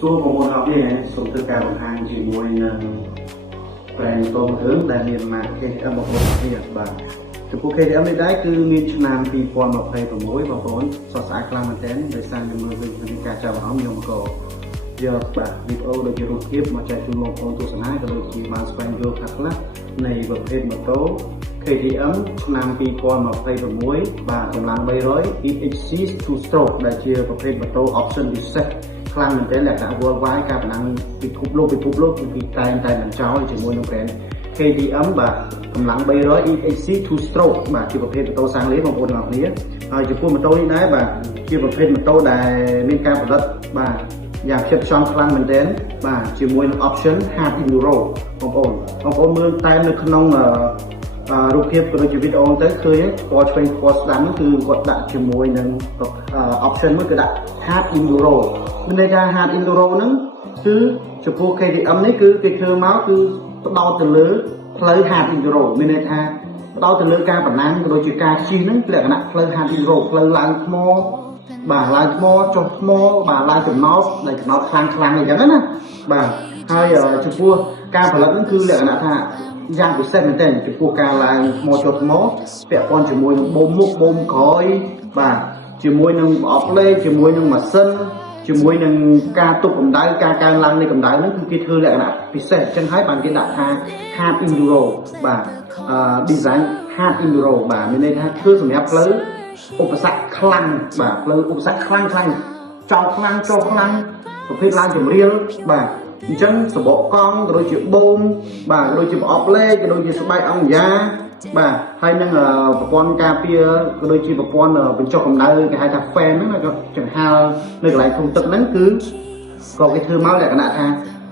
សួរបងប្អូនអរគ្នាសូមធ្វើការបង្ហាញជាមួយនឹង brand តមរឿងដែលមាន mark KTM បងប្អូនគ្នាបាទចំពោះ KTM នេះដែរគឺមានឆ្នាំ 2026 បងប្អូនសស្អាតខ្លាំងមែនទែនដោយសារខ្ញុំមើលវិញមានការចាប់អារម្មណ៍ខ្ញុំក៏យកបាទវីដេអូដូចជារូបភាពមកចែកជូនបងប្អូនទស្សនាក៏ដូចជាបានស្វែងយល់ខ្លះនៃប្រភេទម៉ូតូ KTM ឆ្នាំ 2026 បាទកម្លាំង 300 EHC 2 stroke ដែលជាប្រភេទម៉ូតូ option ពិសេសខ្លាំងមែនទែនលក្ខណៈ worldwide ការបណ្ដាំពិភពលោកគឺតែងតែបញ្ចោលជាមួយនឹង brand KTM បាទកម្លាំង 300 EHC 2 stroke បាទជាប្រភេទម៉ូតូសាំងលេបងប្អូនទាំងអស់គ្នាហើយចំពោះម៉ូតូនេះដែរបាទជាប្រភេទម៉ូតូដែលមានការផលិតបាទយ៉ាងផ្ចិតផ្ចង់ខ្លាំងមែនទែនបាទជាមួយនឹង option hard enduro បងប្អូនមើលតែនៅក្នុងរូបភាពក៏ដូចជាវីដេអូទៅឃើញពណ៌ឆ្វេងពណ៌ស្ដាំគឺគាត់ដាក់ជាមួយនឹង option មួយគឺដាក់ hard enduro មានន័យថា hard enduro ហ្នឹងគឺចំពោះ KTM នេះគឺគេធ្វើមកគឺផ្ដោតទៅលើផ្លូវ hard enduro មានន័យថាផ្ដោតទៅលើការប្រណាំងក៏ដូចជាការជិះហ្នឹងលក្ខណៈផ្លូវ hard enduro ផ្លូវឡើងថ្មបាទឡើងថ្មចុះថ្មបាទឡើងចំណោតដែលចំណោតខ្លាំងអញ្ចឹងណាបាទហើយចំពោះការផលិតហ្នឹងគឺលក្ខណៈថាយ៉ាងពិសេសមែនទែនចំពោះការឡើងថ្មចុះថ្មពាក់ព័ន្ធជាមួយនឹងបូមមុខបូមក្រោយបាទជាមួយនឹងប្រអប់លេខជាមួយនឹងម៉ាស៊ីនជាមួយនឹងការទប់កម្ដៅការកើនឡើងនៃកម្ដៅហ្នឹងគឺគេធ្វើលក្ខណៈពិសេសអញ្ចឹងហើយបានគេដាក់ថា hard enduro បាទ design hard enduro បាទមានន័យថាធ្វើសម្រាប់ផ្លូវឧបសគ្គខ្លាំងបាទផ្លូវឧបសគ្គខ្លាំងចោលខ្លាំងចុះខ្លាំងប្រភេទឡើងចម្រៀលបាទអញ្ចឹងសបកកង់ក៏ដូចជាបូមបាទក៏ដូចជាប្រអប់លេខក៏ដូចជាស្បែកអង្គយ៉ាបាទហើយនឹងប្រព័ន្ធការពារក៏ដូចជាប្រព័ន្ធបញ្ចុះកម្ដៅគេហៅថា fan ហ្នឹងក៏ចង្ហាល់នៅកន្លែងធុងទឹកហ្នឹងគឺក៏គេធ្វើមកលក្ខណៈថា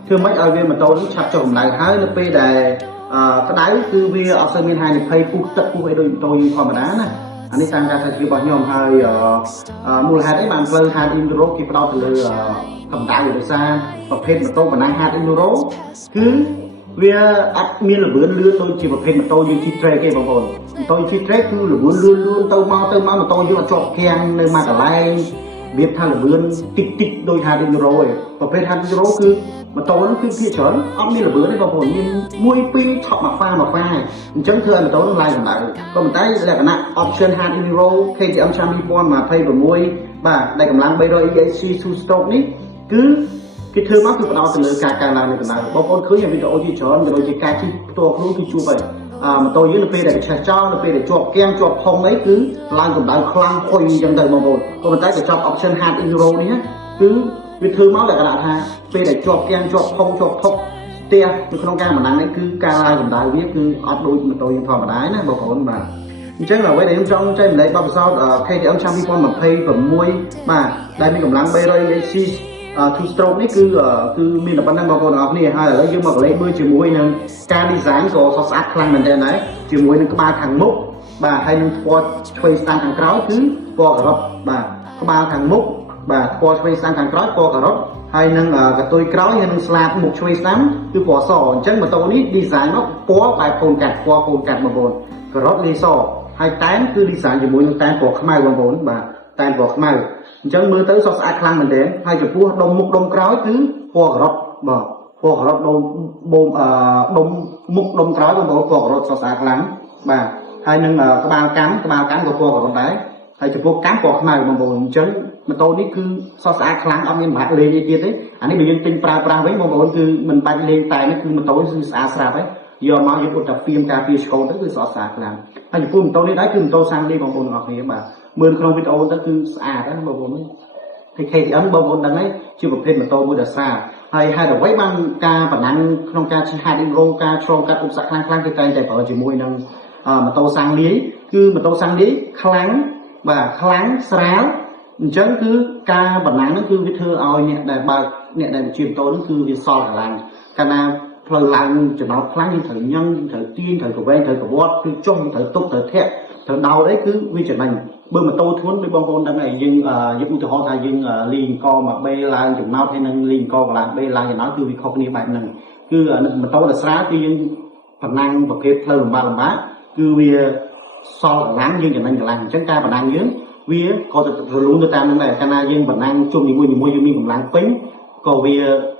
ធ្វើម៉េចឲ្យវាម៉ូតូនេះឆាប់ចុះកម្ដៅហើយនៅពេលដែលក្ដៅគឺវាអត់សូវមានហានិភ័យពុះទឹកពុះអីដូចម៉ូតូយើងធម្មតាណាអានេះតាមការថាជារបស់ខ្ញុំហើយមូលហេតុអីបានផ្លូវ hard enduro គេផ្ដោតទៅលើកម្ដៅដោយសារប្រភេទម៉ូតូបណ្ដាញ hard enduro គឺវាអត់មានល្បឿនលឿនដូចជាប្រភេទម៉ូតូយើងជិះ track ទេបងប្អូនម៉ូតូជិះ track គឺល្បឿនលឿនទៅមកម៉ូតូយើងអត់ជាប់គាំងនៅមួយកន្លែងវាថាល្បឿនតិចដូច hard enduro ឯងប្រភេទ hard enduro គឺម៉ូតូហ្នឹងគឺភាគច្រើនអត់មានល្បឿនទេបងប្អូនមាន1 2ឆប់មួយហ្វាអញ្ចឹងធ្វើឲ្យម៉ូតូហ្នឹងឡើងកម្ដៅក៏ប៉ុន្តែលក្ខណៈ option hard enduro KTM ឆ្នាំ 2026 បាទដែលកម្លាំង 300 EHC 2 stroke នេះគឺគេធ្វើមកគឺផ្ដោតទៅលើការកើនឡើងនៃកម្ដៅបងប្អូនឃើញវីដេអូជាច្រើនក៏ដូចជាការជិះផ្ទាល់ខ្លួនគឺជួបហើយម៉ូតូយើងនៅពេលដែលឆេះចោលនៅពេលដែលជាប់គាំងជាប់ផុងអីគឺឡើងកម្ដៅខ្លាំងហុយអញ្ចឹងទៅបងប្អូនក៏ប៉ុន្តែកញ្ចប់ option hard enduro នេះគឺវាធ្វើមកលក្ខណៈថាពេលដែលជាប់គាំងជាប់ផុងជាប់ថុកស្ទះនៅក្នុងការបណ្ដាំនេះគឺការឡើងកម្ដៅវាគឺអត់ដូចម៉ូតូយើងធម្មតាណាបងប្អូនបាទអញ្ចឹងអ្វីដែលខ្ញុំចង់ចែករំលែកបទពិសោធន៍ KTM ឆ្នាំ 2026 បាទដែលមានកម្លាំង 300 EHC 2 stroke នេះគឺមានតែប៉ុណ្្នឹងបងប្អូនទាំងអស់គ្នាហើយឥឡូវយើងមកកលេចមើលជាមួយនឹងការ design ក៏ស្អាតខ្លាំងមែនទែនដែរជាមួយនឹងក្បាលខាងមុខបាទហើយនឹងពណ៌ឆ្វេងស្ដាំខាងក្រោយគឺពណ៌ការ៉ុតបាទក្បាលខាងមុខបាទពណ៌ឆ្វេងស្ដាំខាងក្រោយពណ៌ការ៉ុតហើយនឹងកតុយក្រោយហើយនឹងស្លាបមុខឆ្វេងស្ដាំគឺពណ៌សអញ្ចឹងម៉ូតូនេះ design មកពណ៌បែបកូនកាត់ពណ៌កូនកាត់បងប្អូនការ៉ុតលាយសហើយតែនគឺ design ជាមួយនឹងតែនពណ៌ខ្មៅបងប្អូនបាទតែនពណ៌ខ្មៅអញ្ចឹងមើលទៅសស្អាតខ្លាំងមែនទែនហើយចំពោះដុំមុខដុំក្រោយគឺពណ៌ការ៉ុតបាទពណ៌ការ៉ុតដុំមុខដុំក្រោយបងប្អូនពណ៌ការ៉ុតសស្អាតខ្លាំងបាទហើយនឹងក្បាលកាន់ក៏ពណ៌ការ៉ុតដែរហើយចំពោះកាន់ពណ៌ខ្មៅបងប្អូនអញ្ចឹងម៉ូតូនេះគឺសស្អាតខ្លាំងអត់មានបាក់លេងអីទៀតទេអានេះបើយើងទិញប្រើប្រាស់វិញបងប្អូនគឺមិនបាច់លេងតែនេះគឺម៉ូតូគឺស្អាតស្រាប់ហើយយកមកយើងឧទាហរណ៍ហ្វៀមការពារឆ្កូតទៅគឺស្អាតខ្លាំងហើយចំពោះម៉ូតូនេះដែរគឺម៉ូតូសាំងលីបងប្អូនទាំងអស់គ្នាបាទមើលក្នុងវីដេអូទៅគឺស្អាតណាបងប្អូនហើយ KTM បងប្អូនដឹងហើយជាប្រភេទម៉ូតូមួយដ៏ស្អាតហើយហេតុអ្វីបានការប្រណាំងក្នុងការជិះ hard enduro ការឆ្លងកាត់ឧបសគ្គខ្លាំងៗគេតែងតែប្រើជាមួយនឹងម៉ូតូសាំងលាយគឺម៉ូតូសាំងលាយខ្លាំងបាទខ្លាំងស្រាលអញ្ចឹងគឺការប្រណាំងហ្នឹងគឺវាធ្វើឲ្យអ្នកដែលបើកអ្នកដែលជិះម៉ូតូហ្នឹងគឺវាសល់កម្លាំងកាលណាផ្លូវឡើងចំណោតខ្លាំងយើងត្រូវញ៉ឹងត្រូវទាញត្រូវកវែងត្រូវកវាត់គឺចុះត្រូវទប់ត្រូវធាក់ត្រូវដោតអីគឺវាចំណេញបើម៉ូតូធួនដូចបងប្អូនដឹងហើយយើងឧទាហរណ៍ថាយើងលីងកមកបេឡើងចំណោតហើយនឹងលីងកកឡើងបេឡើងចំណោតគឺវាខុសគ្នាបែបហ្នឹងគឺម៉ូតូដែលស្រាលគឺយើងប្រណាំងប្រភេទផ្លូវលំបាកគឺវាសល់កម្លាំងយើងចំណេញកម្លាំងអញ្ចឹងការប្រណាំងយើងវាក៏ទៅរលូនទៅតាមហ្នឹងដែរកាលណាយើងប្រណាំងជុំជាមួយយើងមានកម្លាំងពេញ ក៏វា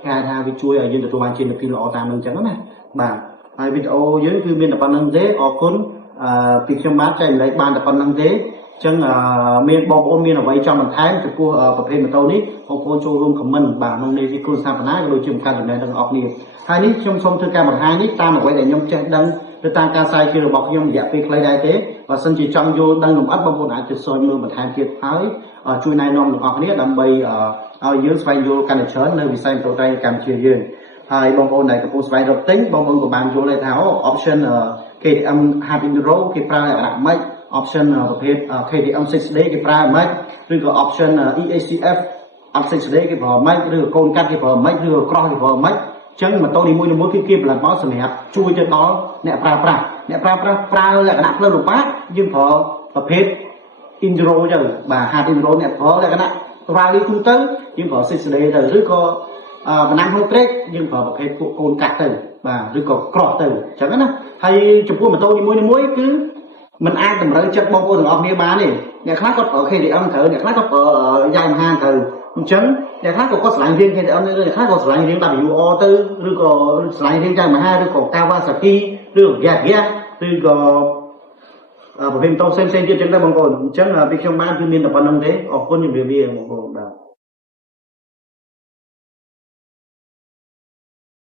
គេថាវាជួយឲ្យយើងទទួលបានជាលទ្ធផលល្អតាមនឹងអញ្ចឹងណាបាទហើយវីដេអូយើងគឺមានតែប៉ុណ្្នឹងទេអរគុណពីខ្ញុំបាទចែកម្លែកបានតែប៉ុណ្្នឹងទេអញ្ចឹងមានបងប្អូនមានអ្វីចង់បន្ថែមចំពោះប្រភេទម៉ូតូនេះបងប្អូនចូលរួមខមមិនបាទក្នុងនេះគឺគ្រូស្ថាបនាក៏ដូចជាបង្កើតចំណេះដឹងអស់គ្នាហើយនេះខ្ញុំសូមធ្វើការបង្ហាញនេះតាមអ្វីដែលខ្ញុំចេះដឹងទៅតាមការស្រាវជ្រាវរបស់ខ្ញុំរយៈពេលខ្លីដែរទេបើសិនជាចង់យល់ដឹងលម្អិតបងប្អូនអាចទៅសួរមើលបន្ថែមទៀតហើយជួយណែនាំទាំងអស់គ្នាដើម្បីឲ្យយើងស្វែងយល់កាន់តែច្រើននៅវិស័យម៉ូតូតែកម្ពុជាយើងហើយបងប្អូនដែលកំពុងស្វែងរកទិញបងប្អូនក៏បានយល់ដែរថា option KTM Hybrid Enduro គេប្រើលក្ខណៈម៉េច option ប្រភេទ KTM 6D គេប្រើម៉េចឬក៏ option EACF option 6D គេប្រើម៉េចឬក៏កូនកាត់គេប្រើម៉េចឬក៏ cross គេប្រើម៉េចចឹងម៉ូតូនីមួយៗគឺគេផលិតមកសម្រាប់ជួយទៅដល់អ្នកប្រើប្រាស់ប្រើលក្ខណៈផ្លូវលំបាកយើងប្រើប្រភេទ Enduro ទៅបាទ Hard Enduro អ្នកប្រើលក្ខណៈ Rally ទូទៅយើងប្រើ 6D ទៅឬក៏បណ្ណាំ Road Track យើងប្រើប្រភេទពួកកូនកាត់ទៅបាទឬក៏ cross ទៅចឹងណាហើយចំពោះម៉ូតូនីមួយៗគឺมันអាចតម្រូវចិត្តបងប្អូនទាំងអស់គ្នាបានទេអ្នកខ្លះគាត់ប្រើ KTM ត្រូវអ្នកខ្លះគាត់ប្រើ Yamaha ត្រូវអញ្ចឹងអ្នកខ្លះក៏គាត់ឆ្លាញ់រៀង KTM អ្នកខ្លះក៏ឆ្លាញ់រៀង WR ទៅឬក៏ឆ្លាញ់រៀង Yamaha ឬក៏ Kawasaki ឬក៏ Yamaha ឬក៏ប្រភេទម៉ូតូផ្សេងៗទៀតចឹងដែរបងប្អូនអញ្ចឹងពីខ្ញុំបានគឺមានតែប៉ុណ្្នឹងទេអរគុណជំរាបលាបងប្អូនបាទ